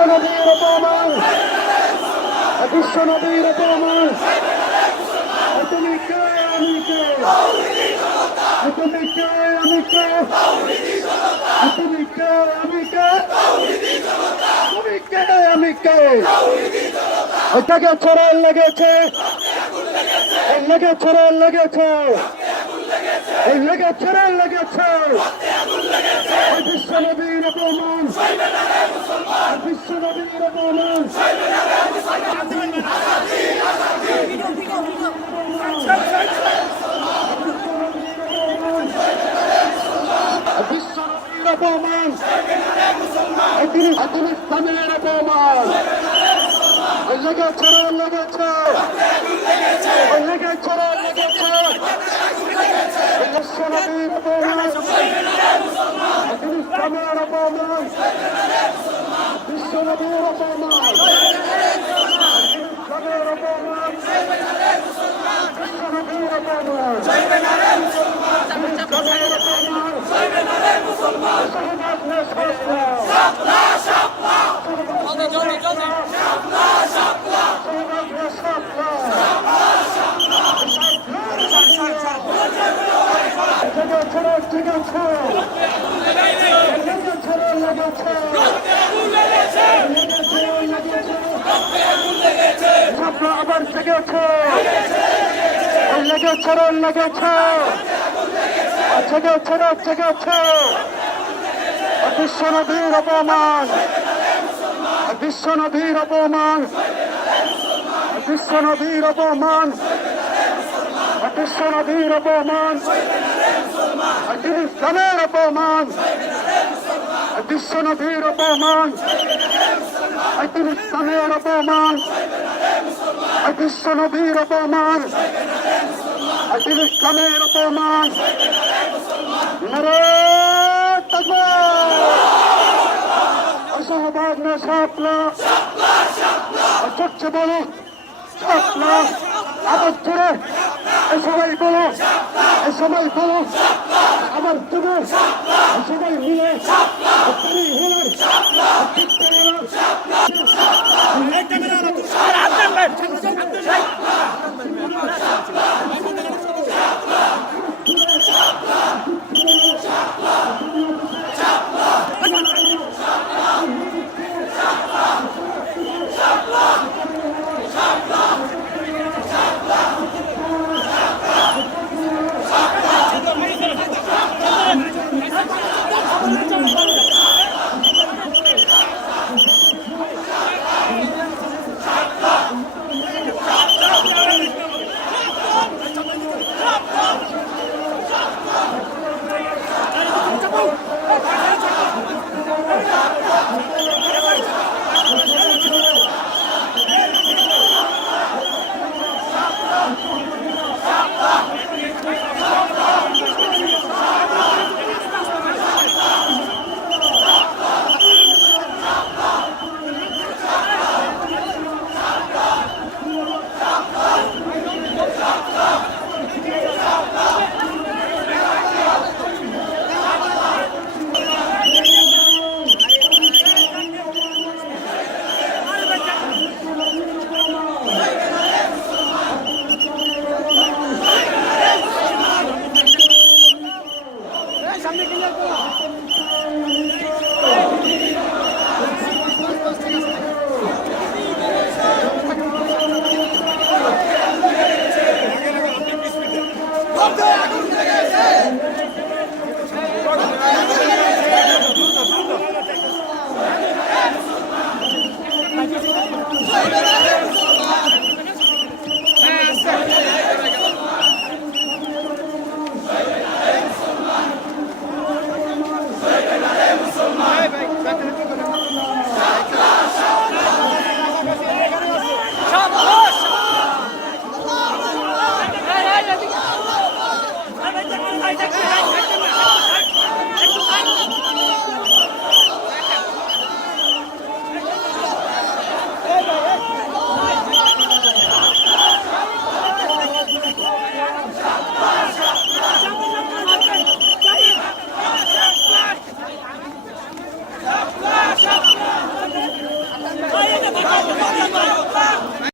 বিশ্বনবীর অপমান, বিশ্বনবীর অপমান। তুমি কে আমি কে, তুমি কে আমি কে, তুমি কে আমি কে, তুমি কে আমি কে। লেগেছে রে লেগেছে, লেগেছে রে লেগেছে, লেগেছে রে লেগেছে। বিশ্বনবীর অপমান, বিশ্বনবীর অপমান। বিশ্বনবীর অপমান, ইসলামের অপমান। লেগেছে রে লেগেছে, লেগেছে রে লেগেছে। বিশ্বনবীর অপমান, ইসলামের অপমান। বিশ্বনবীর অপমান, ইসলামের অপমান। বিশ্বনবীর অপমান, ইসলামের অপমান। আবার জেগেছে, লেগেছে লেগেছে, জেগেছে জেগেছে। বিশ্বনবীর অপমান, বিশ্বনবীর অপমান, বিশ্বনবীর অপমান, বিশ্বনবীর অপমান। ইসলামের অপমান, বিশ্বনবীর অপমান, ইসলামের অপমান। বিশ্বনবীর অপমান, ইসলামের অপমান। নারে তাকবীর। শাহবাগ না শাপলা, চোখে বলো শাপলা। আবার জোরে সবাই বলো, সবাই বলো। আবার জোরে সবাই মিলে Come